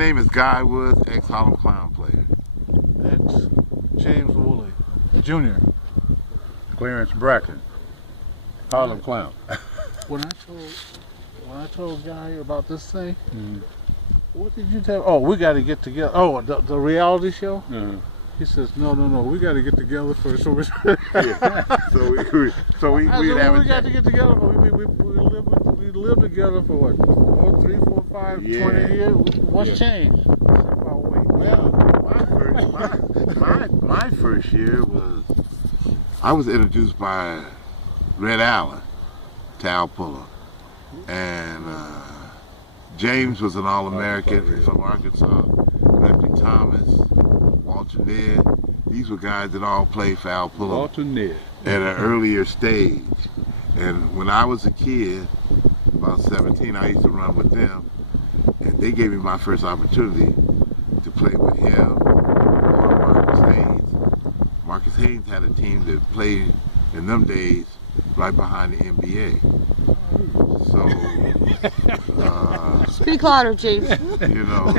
name is Guy Woods, ex-Harlem Clown player. James Wooley, Jr. Clarence Bracken, Harlem Clown. When I told Guy about this thing, what did you tell? Oh, we got to get together. Oh, the reality show. He says, no, we got to get together first. So we got to get together. We lived together for what? 3, 4, 5, 20 years. What's changed? Well, my first year was, I was introduced by Red Allen to Al Pullins, and James was an All-American from Arkansas. Reggie Thomas, Walter Ned. These were guys that all played for Al Pullins Walter Ned at an earlier stage. And when I was a kid, about 17, I used to run with them, and they gave me my first opportunity to play with him or Marcus Haynes. Marcus Haynes had a team that played in them days right behind the NBA. So, speak louder, James. You know,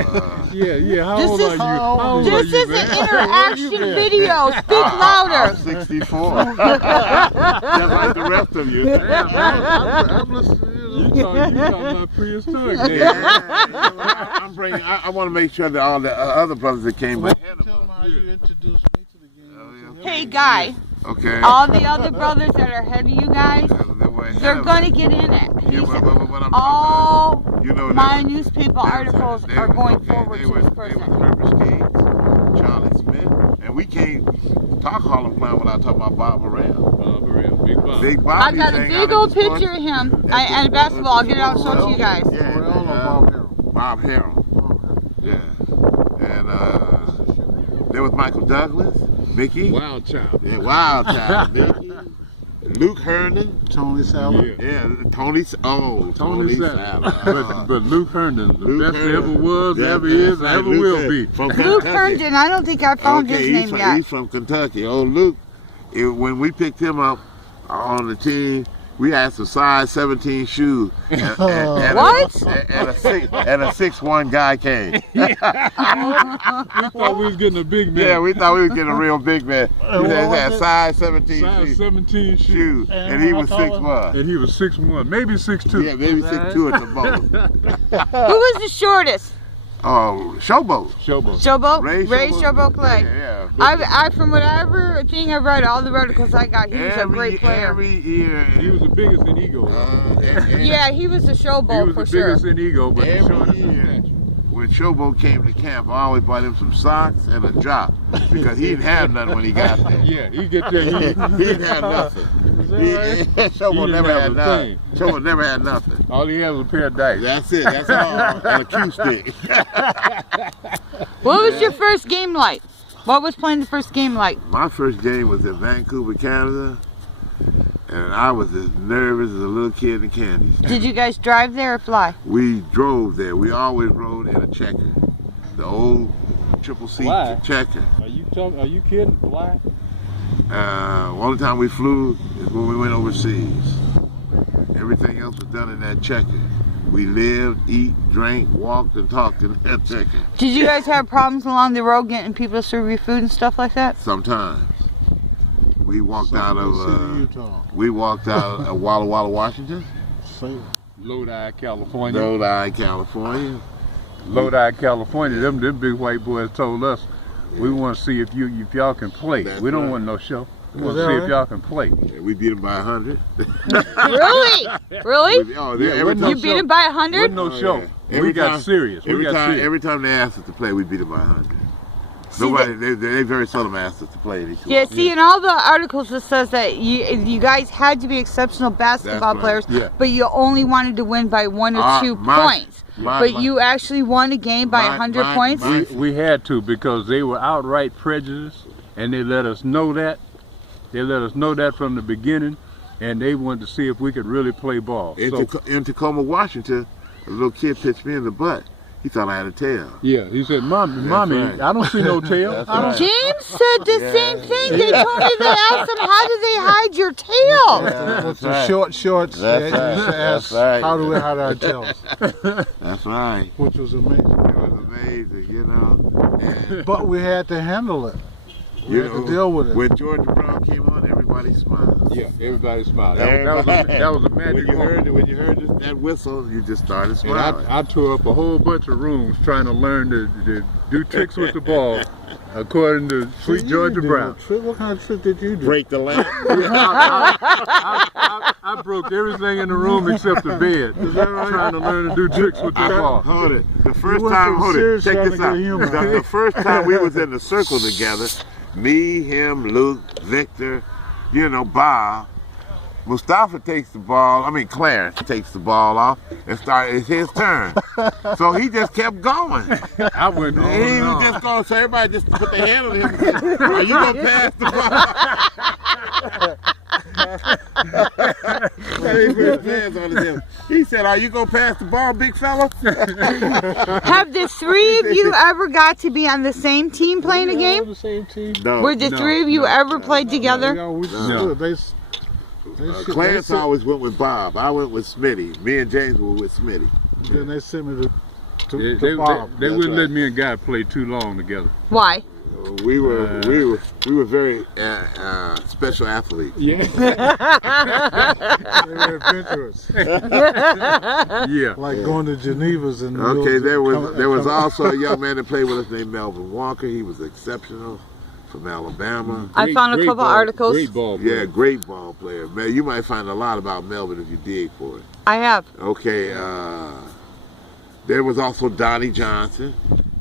How old are you? This is an interaction video. Speak louder. I'm 64. Just like the rest of you. I'm listening. You talking about prehistoric days. I want to make sure that all the other brothers that came ahead of Tell them how you introduced me to the game. Hey, Guy. Okay. All the other brothers that are ahead of you guys, they're going to get in it. All my newspaper articles are going forward to this person. They were Herbert Skates, Charlie Smith, and we can't talk Harlem Clown without talking about Bob Harrell. Big Bob. Big Bob. I got a big old picture of him and a basketball. I'll get it out and show it to you guys. Yeah, Bob Harrell. Yeah. And there was Michael Douglas, Mickey. Wild Child. Yeah, Wild Child, Mickey. Luke Herndon. Tony Salad. Yeah, Tony Salad. But Luke Herndon, the best ever was, ever is, ever will be. Luke Herndon, I don't think I found his name yet. He's from Kentucky. Oh, Luke, when we picked him up on the team, we had some size 17 shoes. And a 6'1" guy came. We thought we was getting a big man. Yeah, we thought we was getting a real big man. He had size 17 shoes. And he was 6'1". And he was 6'1", maybe 6'2". Yeah, maybe 6'2" at the most. Who was the shortest? Oh, Showboat. Ray Showboat Clay. Yeah. I from whatever thing I read, all the articles I got, he was a great player. Every year. He was the biggest in ego. Yeah, he was a Showboat for sure. He was the biggest in ego, but every year. When Showboat came to camp, I always bought him some socks and a jock because he didn't have nothing when he got there. Yeah, he get there. He didn't have nothing. Showboat never had nothing. Showboat never had nothing. All he had was a pair of dice. That's it. That's all. And a cue stick. What was your first game like? What was playing the first game like? My first game was in Vancouver, Canada, and I was as nervous as a little kid in candy store. Did you guys drive there or fly? We drove there. We always rode in a checker, the old triple seat checker. Are you kidding? Fly? Only time we flew is when we went overseas. Everything else was done in that checker. We lived, eat, drank, walked, and talked in that checker. Did you guys have problems along the road getting people to serve you food and stuff like that? Sometimes. We walked out of Walla Walla, Washington. Lodi, California. Lodi, California. Them big white boys told us we want to see if y'all can play. We don't want no show. We want to see if y'all can play. Yeah, we beat them by 100. Really? Really? You beat them by 100? Wasn't no show. We got serious. Every time they asked us to play, we beat them by 100. They very seldom asked us to play. Yeah, see, in all the articles it says that you guys had to be exceptional basketball players, but you only wanted to win by 1 or 2 points. But you actually won a game by 100 points? We had to because they were outright prejudiced, and they let us know that. They let us know that from the beginning, and they wanted to see if we could really play ball. In Tacoma, Washington, a little kid pitched me in the butt. He thought I had a tail. Yeah, he said, Mommy, I don't see no tail. James said the same thing. They told me, they asked him, how do they hide your tail? With the short shorts, they used to ask, how do we hide our tails? That's right. Which was amazing. It was amazing. But we had to handle it. We had to deal with it. When Georgia Brown came on, everybody smiled. Yeah, everybody smiled. That was a magic moment. When you heard that whistle, you just started smiling. I tore up a whole bunch of rooms trying to learn to do tricks with the ball, according to Sweet Georgia Brown. What kind of trick did you do? Break the lamp. I broke everything in the room except the bed. Trying to learn to do tricks with the ball. Hold it. The first time, check this out. The first time we was in the circle together, me, him, Luke, Victor, Bob, Mustafa takes the ball, Clarence takes the ball off and it's his turn. So he just kept going. I went on. He was just going, so everybody just put their hand on him and said, are you going to pass the ball? He said, are you going to pass the ball, big fella? Have the three of you ever got to be on the same team playing a game? The same team? No. Were the three of you ever played together? No. Clarence always went with Bob. I went with Smitty. Me and James were with Smitty. Then they sent me to Bob. They wouldn't let me and Guy play too long together. Why? We were very special athletes. Yeah. They were adventurous. Yeah. Like going to Geneva's and okay. There was also a young man that played with us named Melvin Walker. He was exceptional. From Alabama. I found a couple articles. Great ball player. Yeah, great ball player. Man, you might find a lot about Melvin if you dig for it. I have. Okay, there was also Donnie Johnson.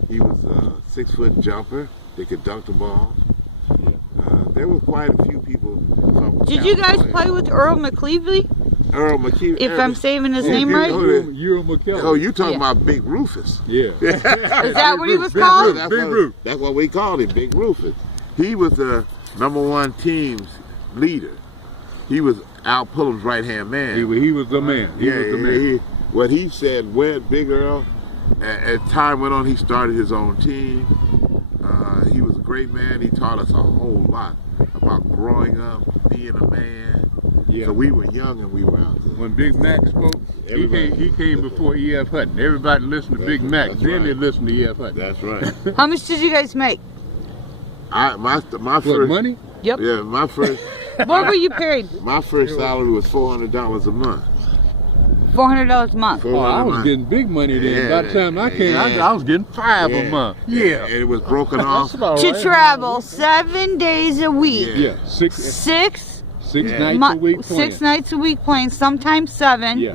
He was a 6-foot jumper. They could dunk the ball. There were quite a few people from Did you guys play with Earl McClevey? Earl McKeevy. If I'm saying his name right? Earl McKelvey. Oh, you talking about Big Rufus. Yeah. Is that what he was called? Big Rufus. That's what we called him, Big Rufus. He was the #1 team's leader. He was Al Pullins' right-hand man. He was the man. He was the man. What he said, Big Earl, as time went on, he started his own team. He was a great man. He taught us a whole lot about growing up, being a man. Yeah. So we were young and we were out there. When Big Mac spoke, he came before E.F. Hutton. Everybody listened to Big Mac, then they listened to E.F. Hutton. That's right. How much did you guys make? My first money? Yep. Yeah, my first. What were you paid? My first salary was $400 a month. $400 a month. Oh, I was getting big money then. Yeah, By the time I came, I was getting $5 a month. Yeah. And it was broken off. To travel 7 days a week. Yeah. Six nights a week playing. 6 nights a week playing, sometimes 7. Yeah.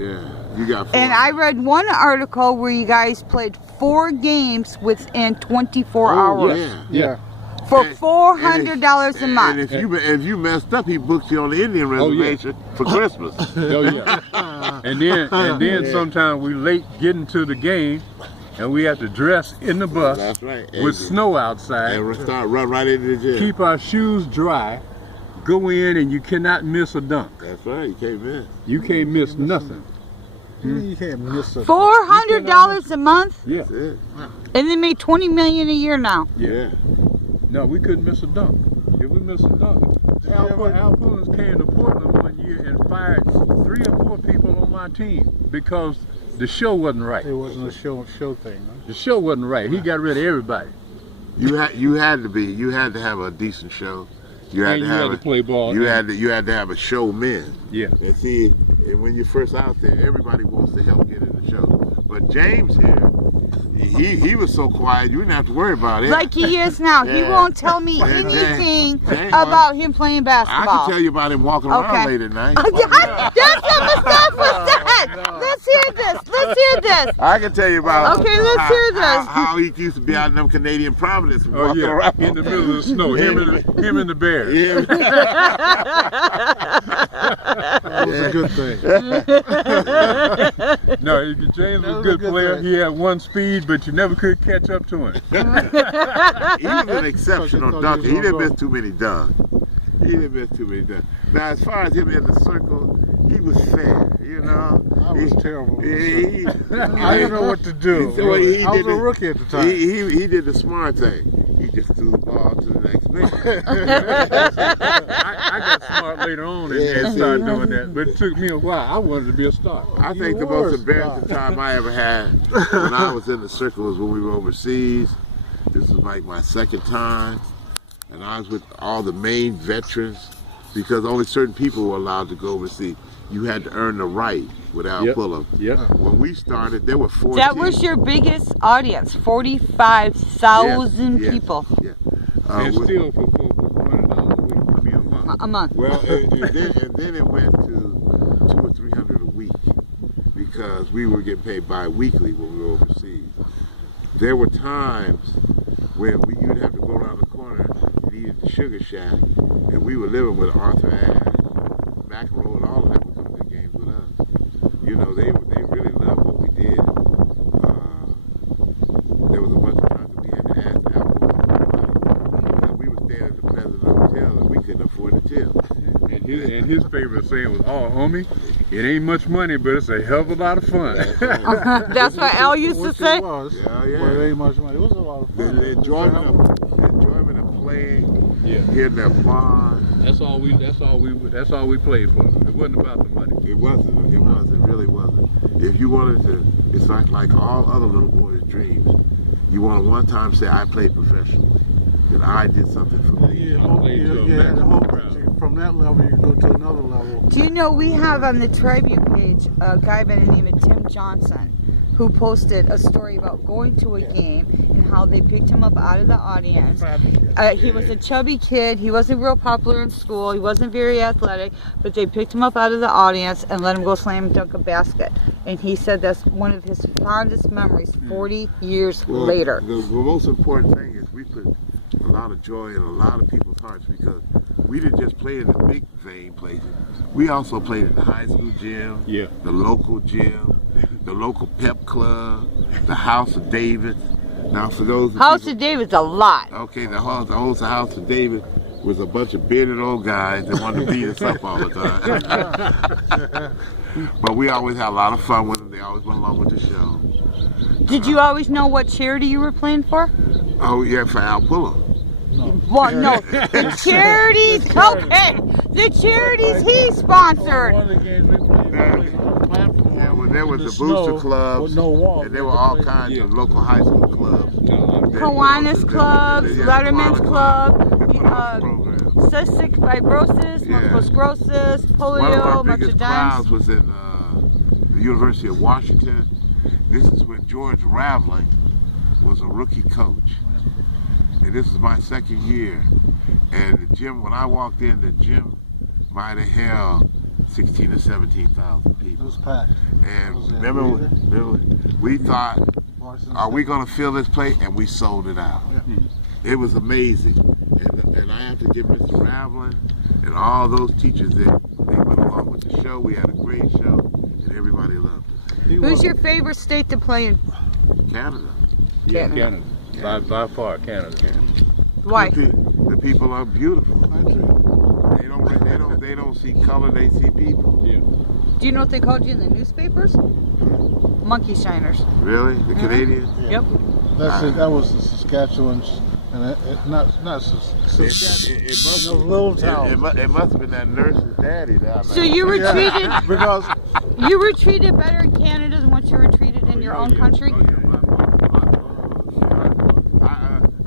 You got 4. And I read one article where you guys played 4 games within 24 hours. Yeah. For $400 a month. And if you messed up, he booked you on the Indian reservation for Christmas. Oh yeah. And then sometimes we late getting to the game, and we have to dress in the bus. That's right. With snow outside. And run right into the gym. Keep our shoes dry. Go in, and you cannot miss a dunk. That's right. You can't miss. You can't miss nothing. You can't miss it. $400 a month? Yeah. That's it. And they make $20 million a year now. Yeah. No, we couldn't miss a dunk. If we missed a dunk, Al Pullins came to Portland one year and fired 3 or 4 people on my team because the show wasn't right. It wasn't a show thing. Huh? The show wasn't right. He got rid of everybody. You had to have a decent show. You had to play ball. You had to have a showman. Yeah. And see, when you're first out there, everybody wants to help get in the show. But James here, he was so quiet, you didn't have to worry about it. Like he is now. He won't tell me anything about him playing basketball. I can tell you about him walking around late at night. That's what Mustafa said. Let's hear this. I can tell you about let's hear this. How he used to be out in them Canadian Providence walking around. In the middle of the snow. Him and the bears. That was a good thing. No, James was a good player. He had one speed, but you never could catch up to him. He was an exceptional dunker. He didn't miss too many dunks. Now, as far as him in the circle, he was fair, I was terrible. I didn't know what to do. I was a rookie at the time. He did the smart thing. He just threw the ball to the next man. I got smart later on and started doing that, but it took me a while. I wanted to be a star. I think the most embarrassing time I ever had when I was in the circle was when we were overseas. This is like my second time, and I was with all the main veterans because only certain people were allowed to go overseas. You had to earn the right without Pullins. When we started, there were 14. That was your biggest audience, 45,000 people. And still for $100 a week, I mean a month. A month. Well, and then it went to 200 or 300 a week because we were getting paid bi-weekly when we were overseas. There were times when you'd have to go around the corner and eat at the Sugar Shack, and we were living with Arthur Ashe, McEnroe, and all of them would come to the games with us. You know, they really loved what we did. There was a bunch of times that we had to ask Apple because we were staying at the President Hotel and we couldn't afford the tip. And his favorite saying was, "Oh, homie, it ain't much money, but it's a hell of a lot of fun." That's what Al used to say. Well, it ain't much money. It was a lot of fun. The enjoyment of playing, hearing their applause. That's all we played for. It wasn't about the money. It wasn't. It really wasn't. If you wanted to, it's like all other little boys' dreams. You want to one time say, "I played professionally," that I did something for me. From that level, you go to another level. Do you know we have on the Tribute page a guy by the name of Tim Johnson who posted a story about going to a game and how they picked him up out of the audience. He was a chubby kid. He wasn't real popular in school. He wasn't very athletic, but they picked him up out of the audience and let him go slam dunk a basket. And he said that's one of his fondest memories 40 years later. The most important thing is we put a lot of joy in a lot of people's hearts because we didn't just play in the big fame places. We also played at the high school gym, the local gym, the local pep club, the House of David. Now for those House of David's a lot. Okay, the House of David was a bunch of bearded old guys that wanted to beat us up all the time. But we always had a lot of fun with them. They always went along with the show. Did you always know what charity you were playing for? Oh yeah, for Al Pullins. No. Well, no, the charities, okay, the charities he sponsored. One of the games we played, well, there was the Booster Clubs, and there were all kinds of local high school clubs. Kiwanis clubs, Letterman's Club, cystic fibrosis, multiple sclerosis, polio, One of our biggest crowds was in the University of Washington. This is when George Raveling was a rookie coach. And this is my second year. And the gym, when I walked in, the gym might have held 16 to 17,000 people. It was packed. And remember, we thought, are we going to fill this place? And we sold it out. It was amazing. And I have to give Mr. Raveling and all those teachers that they went along with the show. We had a great show, and everybody loved it. Who's your favorite state to play in? Canada. Yeah, Canada. By far, Canada. Why? The people are beautiful. They don't see color, they see people. Do you know what they called you in the newspapers? Monkey shiners. Really? The Canadians? Yep. That was the Saskatchewan's, and not Saskatchewan. It must have little town. It must have been that nurse's daddy down there. So you were treated because you were treated better in Canada than what you were treated in your own country.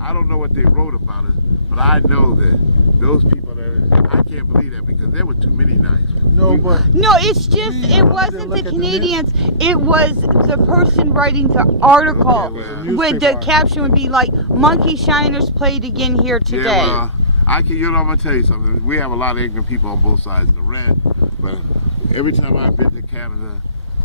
I don't know what they wrote about it, but I know that those people I can't believe that because there were too many nights. No, it's just it wasn't the Canadians. It was the person writing the article. With the caption would be like, "Monkey Shiners played again here today." Yeah, I'm gonna tell you something. We have a lot of ignorant people on both sides of the rent, but every time I've been to Canada,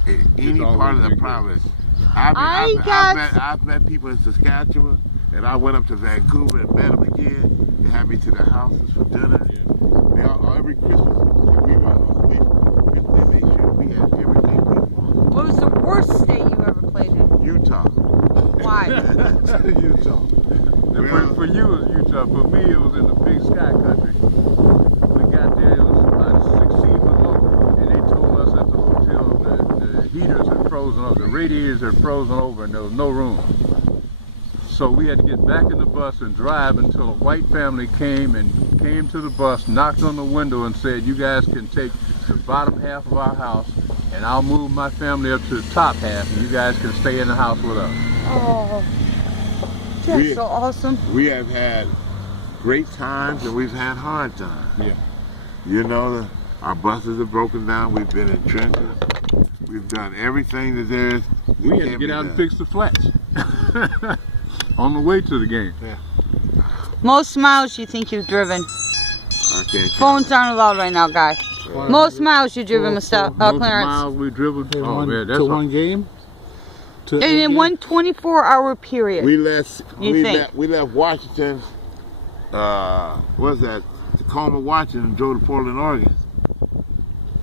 in any part of the province, I've met people in Saskatchewan. And I went up to Vancouver and met them again. They had me to their houses for dinner. Every Christmas, we were away from Christmas. They made sure we had everything we wanted. What was the worst state you ever played in? Utah. Why? Utah. For you it was Utah. For me it was in the Big Sky country. We got there, it was about 16 below. And they told us at the hotel that the heaters had frozen over, the radiators had frozen over and there was no room. So we had to get back in the bus and drive until a white family came to the bus, knocked on the window and said, "You guys can take the bottom half of our house and I'll move my family up to the top half and you guys can stay in the house with us." Oh. That's so awesome. We have had great times and we've had hard times. Yeah. You know, our buses have broken down. We've been in trenches. We've done everything that there is. We had to get out and fix the flats on the way to the game. Yeah. Most miles you think you've driven? I can't Phones aren't allowed right now, guy. Most miles you've driven, Clarence? Most miles we've driven. Oh man, that's one game. And in one 24-hour period. We left Washington. What was that? Tacoma, Washington, and drove to Portland, Oregon.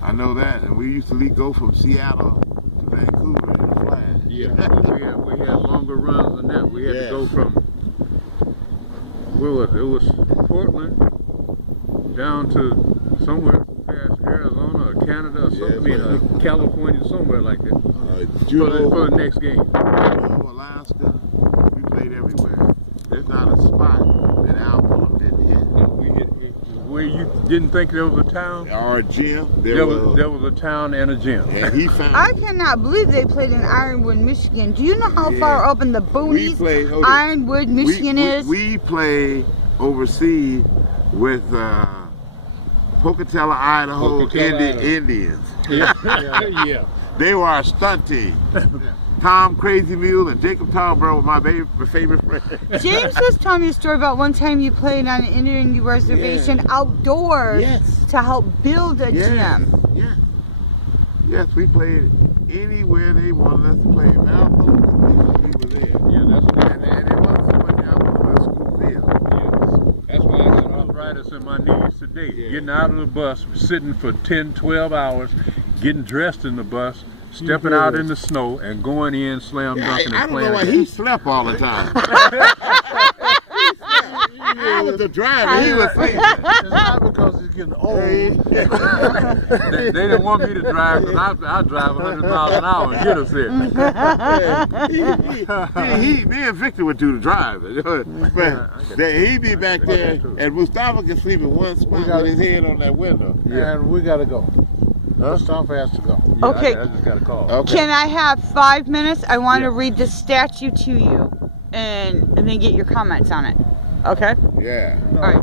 I know that, and we used to go from Seattle to Vancouver in a flash. Yeah, we had longer runs than that. We had to go from where was it? It was Portland down to somewhere past Arizona or Canada or something, California, somewhere like that. For the next game. Alaska, we played everywhere. There's not a spot that Al Pullins didn't hit. Where you didn't think there was a town? Or a gym. There was a town and a gym. And he found I cannot believe they played in Ironwood, Michigan. Do you know how far up in the boonies Ironwood, Michigan is? We played overseas with Pocatello, Idaho, Indians. Yeah. They were our stunt team. Tom Crazy Mule and Jacob Talbert were my favorite friends. James was telling me a story about one time you played on an Indian reservation outdoors to help build a gym. Yes, we played anywhere they wanted us to play. Al Pullins, we were there. Yeah, that's what and it wasn't so much Al Pullins, it was school field. That's why I got arthritis in my knees today. Getting out of the bus, sitting for 10, 12 hours, getting dressed in the bus, stepping out in the snow and going in, slam dunking and playing. I don't know why he slept all the time. I was the driver. He was sleeping. It's not because he's getting old. They didn't want me to drive because I drive 100 miles an hour and get us there. Me and Victor would do the driving. But he'd be back there, and Mustafa could sleep in one spot with his head on that window. And we got to go. Mustafa has to go. Yeah, Okay. I just got a call. Okay. Can I have 5 minutes? I want to read the statute to you and then get your comments on it. Okay? Yeah. All right.